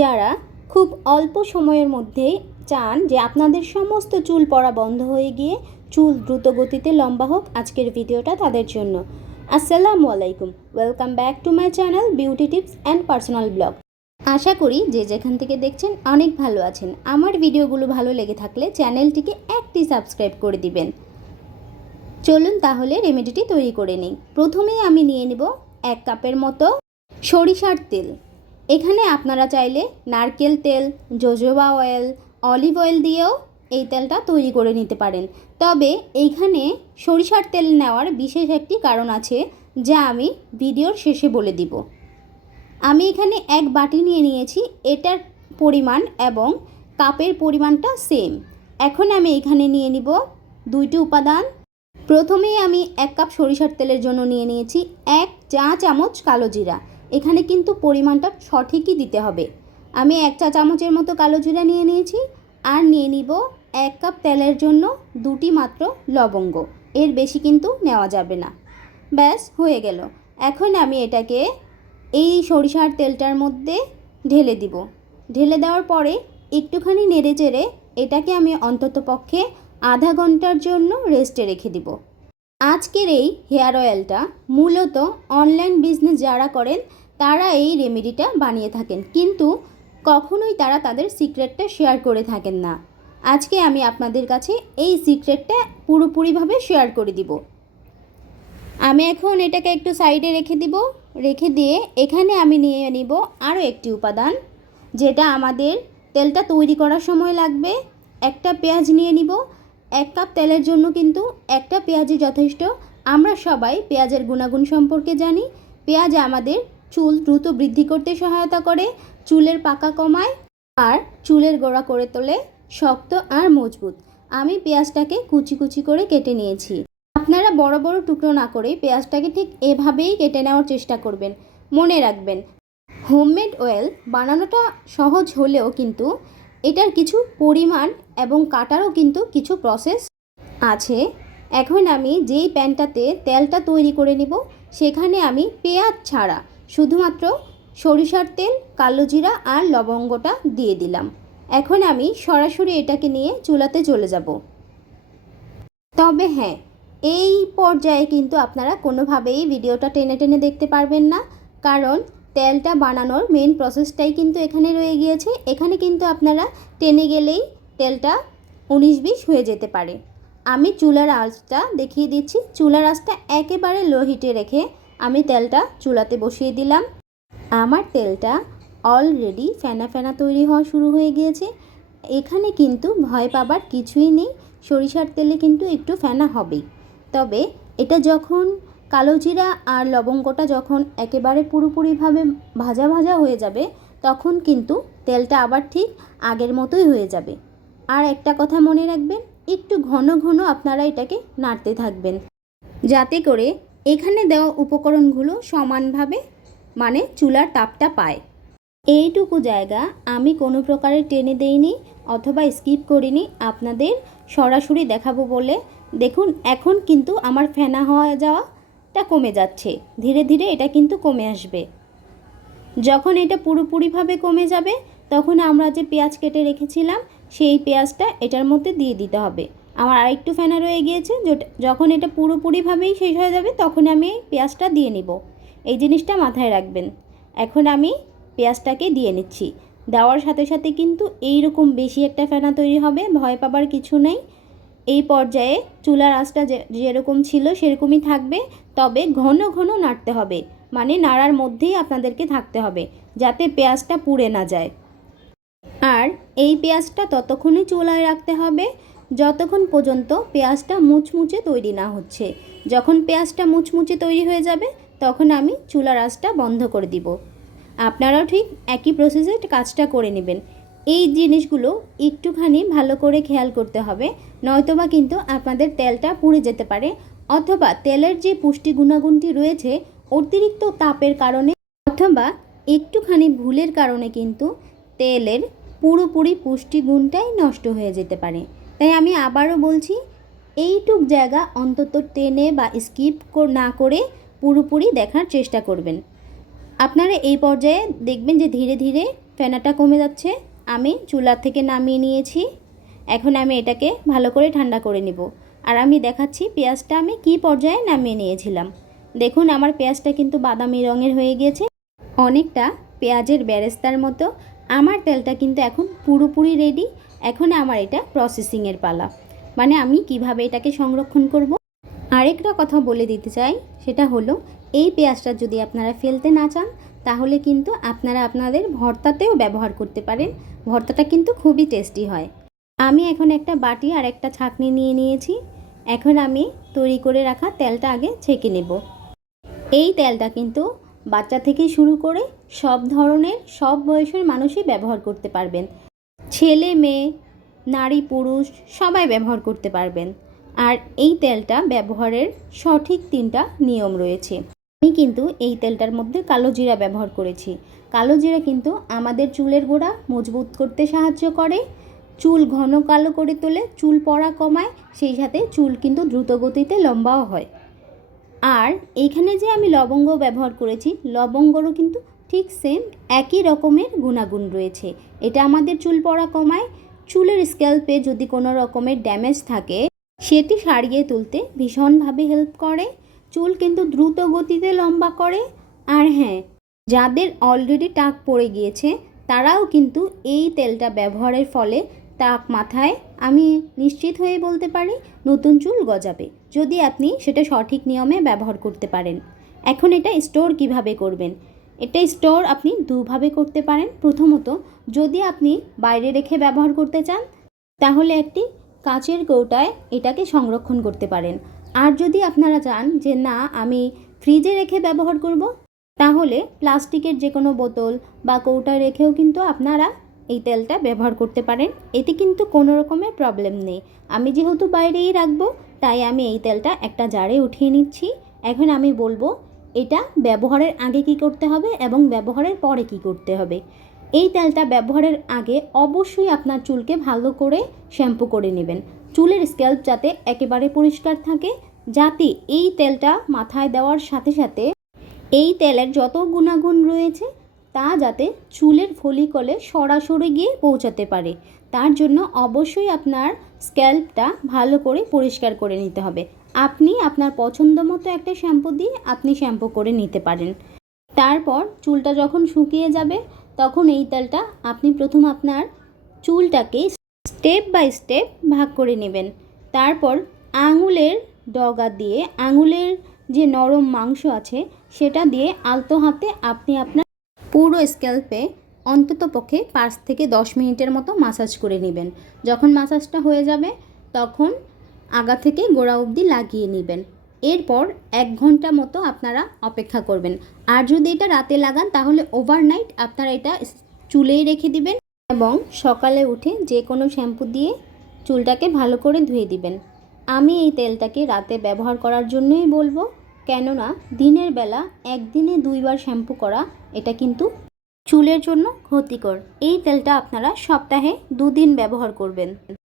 যারা খুব অল্প সময়ের মধ্যে চান যে আপনাদের সমস্ত চুল পড়া বন্ধ হয়ে গিয়ে চুল দ্রুত গতিতে লম্বা হোক, আজকের ভিডিওটা তাদের জন্য। আসসালামু আলাইকুম, welcome back to my channel beauty tips and personal blog. আশা করি যে যেখান থেকে দেখছেন অনেক ভালো আছেন। আমার ভিডিওগুলো ভালো লেগে থাকলে চ্যানেলটিকে একটি সাবস্ক্রাইব করে দিবেন। চলুন তাহলে রেমেডিটি তৈরি করে নিই। প্রথমেই আমি নিয়ে নেব 1 কাপের মতো সরিষার তেল। এখানে আপনারা চাইলে নারকেল তেল, জোজোবা অয়েল, অলিভ অয়েল দিয়েও এই তেলটা তৈরি করে নিতে পারেন। তবে এইখানে সরিষার তেল নেওয়ার বিশেষ একটি কারণ আছে, যা আমি ভিডিওর শেষে বলে দিব। আমি এখানে 1 বাটি নিয়ে নিয়েছি, এটার পরিমাণ এবং কাপের পরিমাণটা সেম। এখন আমি এখানে নিয়ে নিব 2টি উপাদান। প্রথমেই আমি 1 কাপ সরিষার তেলের জন্য নিয়ে নিয়েছি 1 চা চামচ কালো জিরা। এখানে কিন্তু পরিমাণটা সঠিকই দিতে হবে। আমি 1 চা চামচের মতো কালো জিরা নিয়ে নিয়েছি। আর নিয়ে নিব 1 কাপ তেলের জন্য 2টি মাত্র লবঙ্গ, এর বেশি কিন্তু নেওয়া যাবে না। ব্যাস হয়ে গেল। এখন আমি এটাকে এই সরিষার তেলটার মধ্যে ঢেলে দিব। ঢেলে দেওয়ার পরে একটুখানি নেড়ে চেড়ে এটাকে আমি অন্ততপক্ষে আধা ঘন্টার জন্য রেস্টে রেখে দিব। আজকের এই হেয়ার অয়েলটা মূলত অনলাইন বিজনেস যারা করেন তারা এই রেমেডিটা বানিয়ে থাকেন, কিন্তু কখনোই তারা তাদের সিক্রেটটা শেয়ার করে থাকেন না। আজকে আমি আপনাদের কাছে এই সিক্রেটটা পুরোপুরিভাবে শেয়ার করে দিব। আমি এখন এটাকে একটু সাইডে রেখে দিব। রেখে দিয়ে এখানে আমি নিয়ে নিব আরও একটি উপাদান, যেটা আমাদের তেলটা তৈরি করার সময় লাগবে। একটা পেঁয়াজ নিয়ে নিব। 1 কাপ তেলের জন্য কিন্তু একটা পেঁয়াজই যথেষ্ট। আমরা সবাই পেঁয়াজের গুণাগুণ সম্পর্কে জানি। পেঁয়াজ আমাদের চুল দ্রুত বৃদ্ধি করতে সহায়তা করে, চুলের পাকা কমায়, আর চুলের গোড়া করে তোলে শক্ত আর মজবুত। আমি পেঁয়াজটাকে কুচি কুচি করে কেটে নিয়েছি। আপনারা বড় বড় টুকরো না করে পেঁয়াজটাকে ঠিক এভাবেই কেটে নেওয়ার চেষ্টা করবেন। মনে রাখবেন, হোমমেড অয়েল বানানোটা সহজ হলেও কিন্তু এটার কিছু পরিমাণ এবং কাটারও কিন্তু কিছু প্রসেস আছে। এখন আমি যেই প্যানটাতে তেলটা তৈরি করে নিব, সেখানে আমি পেঁয়াজ ছাড়া শুধুমাত্র সরিষার তেল, কালো জিরা আর লবঙ্গটা দিয়ে দিলাম। এখন আমি সরাসরি এটাকে নিয়ে চুলাতে চলে যাব। তবে হ্যাঁ, এই পর্যায়ে কিন্তু আপনারা কোনোভাবেই ভিডিওটা টেনে টেনে দেখতে পারবেন না, কারণ তেলটা বানানোর মেন প্রসেসটাই কিন্তু এখানে রয়ে গিয়েছে। এখানে কিন্তু আপনারা টেনে গেলেই তেলটা 19-20 হয়ে যেতে পারে। আমি চুলার আঁচটা দেখিয়ে দিচ্ছি। চুলার আঁচটা একেবারে লো হিটে রেখে আমি তেলটা চুলাতে বসিয়ে দিলাম। আমার তেলটা অলরেডি ফেনা ফেনা তৈরি হওয়া শুরু হয়ে গিয়েছে। এখানে কিন্তু ভয় পাবার কিছুই নেই, সরিষার তেলে কিন্তু একটু ফেনা হবেই। তবে এটা যখন কালো জিরা আর লবঙ্গটা যখন একেবারে পুরোপুরিভাবে ভাজা ভাজা হয়ে যাবে, তখন কিন্তু তেলটা আবার ঠিক আগের মতোই হয়ে যাবে। আর একটা কথা মনে রাখবেন, একটু ঘন ঘন আপনারা এটাকে নাড়তে থাকবেন, যাতে করে এখানে দেওয়া উপকরণগুলো সমানভাবে মানে চুলার তাপটা পায়। এইটুকু জায়গা আমি কোনো প্রকারে টেনে দেইনি অথবা স্কিপ করিনি, আপনাদের সরাসরি দেখাবো বলে। দেখুন, এখন কিন্তু আমার ফেনা হয়ে যাওয়াটা কমে যাচ্ছে। ধীরে ধীরে এটা কিন্তু কমে আসবে। যখন এটা পুরোপুরিভাবে কমে যাবে, তখন আমরা যে পেঁয়াজ কেটে রেখেছিলাম সেই পেঁয়াজটা এটার মধ্যে দিয়ে দিতে হবে। আমার আরেকটু ফেনা রয়ে গিয়েছে, যখন এটা পুরোপুরিভাবেই শেষ হয়ে যাবে তখন আমি এই পেঁয়াজটা দিয়ে নিব। এই জিনিসটা মাথায় রাখবেন। এখন আমি পেঁয়াজটাকে দিয়ে নিচ্ছি। দেওয়ার সাথে সাথে কিন্তু এই রকম বেশি একটা ফেনা তৈরি হবে, ভয় পাবার কিছু নেই। এই পর্যায়ে চুলার আঁচটা যেরকম ছিল সেরকমই থাকবে, তবে ঘন ঘন নাড়তে হবে, মানে নাড়ার মধ্যেই আপনাদেরকে থাকতে হবে যাতে পেঁয়াজটা পুড়ে না যায়। আর এই পেঁয়াজটা ততক্ষণই চুলায় রাখতে হবে যতক্ষণ পর্যন্ত পেঁয়াজটা মুচমুচে তৈরি না হচ্ছে। যখন পেঁয়াজটা মুচমুচে তৈরি হয়ে যাবে তখন আমি চুলার আঁচটা বন্ধ করে দিব। আপনারাও ঠিক একই প্রসেসে কাজটা করে নেবেন। এই জিনিসগুলো একটুখানি ভালো করে খেয়াল করতে হবে, নয়তোবা কিন্তু আপনাদের তেলটা পুড়ে যেতে পারে, অথবা তেলের যে পুষ্টি গুণাগুণটি রয়েছে অতিরিক্ত তাপের কারণে অথবা একটুখানি ভুলের কারণে কিন্তু তেলের পুরোপুরি পুষ্টিগুণটাই নষ্ট হয়ে যেতে পারে। তাই আমি আবারও বলছি, এইটুক জায়গা অন্তত টেনে বা স্কিপ না করে পুরোপুরি দেখার চেষ্টা করবেন। আপনারা এই পর্যায়ে দেখবেন যে ধীরে ধীরে ফেনাটা কমে যাচ্ছে। আমি চুলা থেকে নামিয়ে নিয়েছি। এখন আমি এটাকে ভালো করে ঠান্ডা করে নিব। আর আমি দেখাচ্ছি পেঁয়াজটা আমি কি পর্যায়ে নামিয়ে নিয়েছিলাম। দেখুন আমার পেঁয়াজটা কিন্তু বাদামি রঙের হয়ে গিয়েছে, অনেকটা পেঁয়াজের বেরেস্তার মতো। আমার তেলটা কিন্তু এখন পুরোপুরি রেডি। এখন আমার এটা প্রসেসিংয়ের পালা, মানে আমি কিভাবে এটাকে সংরক্ষণ করব। আরেকটা কথা বলে দিতে চাই, সেটা হলো এই পেঁয়াজটা যদি আপনারা ফেলতে না চান তাহলে কিন্তু আপনারা আপনাদের ভর্তাতেও ব্যবহার করতে পারেন। ভর্তাটা কিন্তু খুবই টেস্টি হয়। আমি এখন একটা বাটি আর একটা ছাঁকনি নিয়ে নিয়েছি। এখন আমি তৈরি করে রাখা তেলটা আগে ছেঁকে নেব। এই তেলটা কিন্তু বাচ্চা থেকে শুরু করে সব ধরনের সব বয়সের মানুষই ব্যবহার করতে পারবেন। ছেলে মেয়ে, নারী পুরুষ সবাই ব্যবহার করতে পারবেন। আর এই তেলটা ব্যবহারের সঠিক 3টা নিয়ম রয়েছে। আমি কিন্তু এই তেলটার মধ্যে কালো জিরা ব্যবহার করেছি। কালো জিরা কিন্তু আমাদের চুলের গোড়া মজবুত করতে সাহায্য করে, চুল ঘন কালো করে তোলে, চুল পড়া কমায়, সেই সাথে চুল কিন্তু দ্রুত গতিতে লম্বাও হয়। আর এইখানে যে আমি লবঙ্গ ব্যবহার করেছি, লবঙ্গরও কিন্তু ঠিক সেম একই রকমের গুণাগুণ রয়েছে। এটা আমাদের চুল পড়া কমায়, চুলের স্ক্যাল্পে যদি কোনো রকমের ড্যামেজ থাকে সেটি সারিয়ে তুলতে ভীষণভাবে হেল্প করে, চুল কিন্তু দ্রুত গতিতে লম্বা করে। আর হ্যাঁ, যাদের অলরেডি টাক পড়ে গিয়েছে তারাও কিন্তু এই তেলটা ব্যবহারের ফলে টাক মাথায় আমি নিশ্চিত হয়ে বলতে পারি নতুন চুল গজাবে, যদি আপনি সেটা সঠিক নিয়মে ব্যবহার করতে পারেন। এখন এটা স্টোর কিভাবে করবেন? এটা স্টোর আপনি দুভাবে করতে পারেন। প্রথমত, যদি আপনি বাইরে রেখে ব্যবহার করতে চান তাহলে একটি কাচের কৌটায় এটাকে সংরক্ষণ করতে পারেন। আর যদি আপনারা চান যে না আমি ফ্রিজে রেখে ব্যবহার করব, তাহলে প্লাস্টিকের যে কোনো বোতল বা কৌটায় রেখেও কিন্তু আপনারা এই তেলটা ব্যবহার করতে পারেন। এতে কিন্তু কোনো রকমের প্রবলেম নেই। আমি যেহেতু বাইরেই রাখবো তাই আমি এই তেলটা একটা জারে উঠিয়ে নিচ্ছি। এখন আমি বলবো এটা ব্যবহারের আগে কি করতে হবে এবং ব্যবহারের পরে কি করতে হবে। এই তেলটা ব্যবহারের আগে অবশ্যই আপনার চুলকে ভালো করে শ্যাম্পু করে নেবেন। চুলের স্ক্যাল্প যাতে একেবারে পরিষ্কার থাকে, যাতে এই তেলটা মাথায় দেওয়ার সাথে সাথে এই তেলের যত গুণাগুণ রয়েছে তা যাতে চুলের ফলিকলে সরাসরি গিয়ে পৌঁছাতে পারে। তার জন্য অবশ্যই আপনার স্ক্যাল্পটা ভালো করে পরিষ্কার করে নিতে হবে। আপনি আপনার পছন্দ মতো একটা শ্যাম্পু দিয়ে আপনি শ্যাম্পু করে নিতে পারেন। তারপর চুলটা যখন শুকিয়ে যাবে তখন এই তেলটা আপনি প্রথম আপনার চুলটাকে স্টেপ বাই স্টেপ ভাগ করে নেবেন। তারপর আঙুলের ডগা দিয়ে, আঙুলের যে নরম মাংস আছে সেটা দিয়ে আলতো হাতে আপনি আপনার পুরো স্ক্যাল্পে অন্ততপক্ষে 5 থেকে 10 মিনিটের মতো মাসাজ করে নেবেন। যখন মাসাজটা হয়ে যাবে তখন আগা থেকে গোড়া অবধি লাগিয়ে নেবেন। এরপর 1 ঘন্টা মতো আপনারা অপেক্ষা করবেন। আর যদি এটা রাতে লাগান তাহলে ওভারনাইট আপনারা এটা চুলেই রেখে দিবেন এবং সকালে উঠে যে কোনো শ্যাম্পু দিয়ে চুলটাকে ভালো করে ধুয়ে দিবেন। আমি এই তেলটাকে রাতে ব্যবহার করার জন্যই বলবো, কেননা দিনের বেলা একদিনে 2 বার শ্যাম্পু করা এটা কিন্তু চুলের জন্য ক্ষতিকর। এই তেলটা আপনারা সপ্তাহে 2 দিন ব্যবহার করবেন।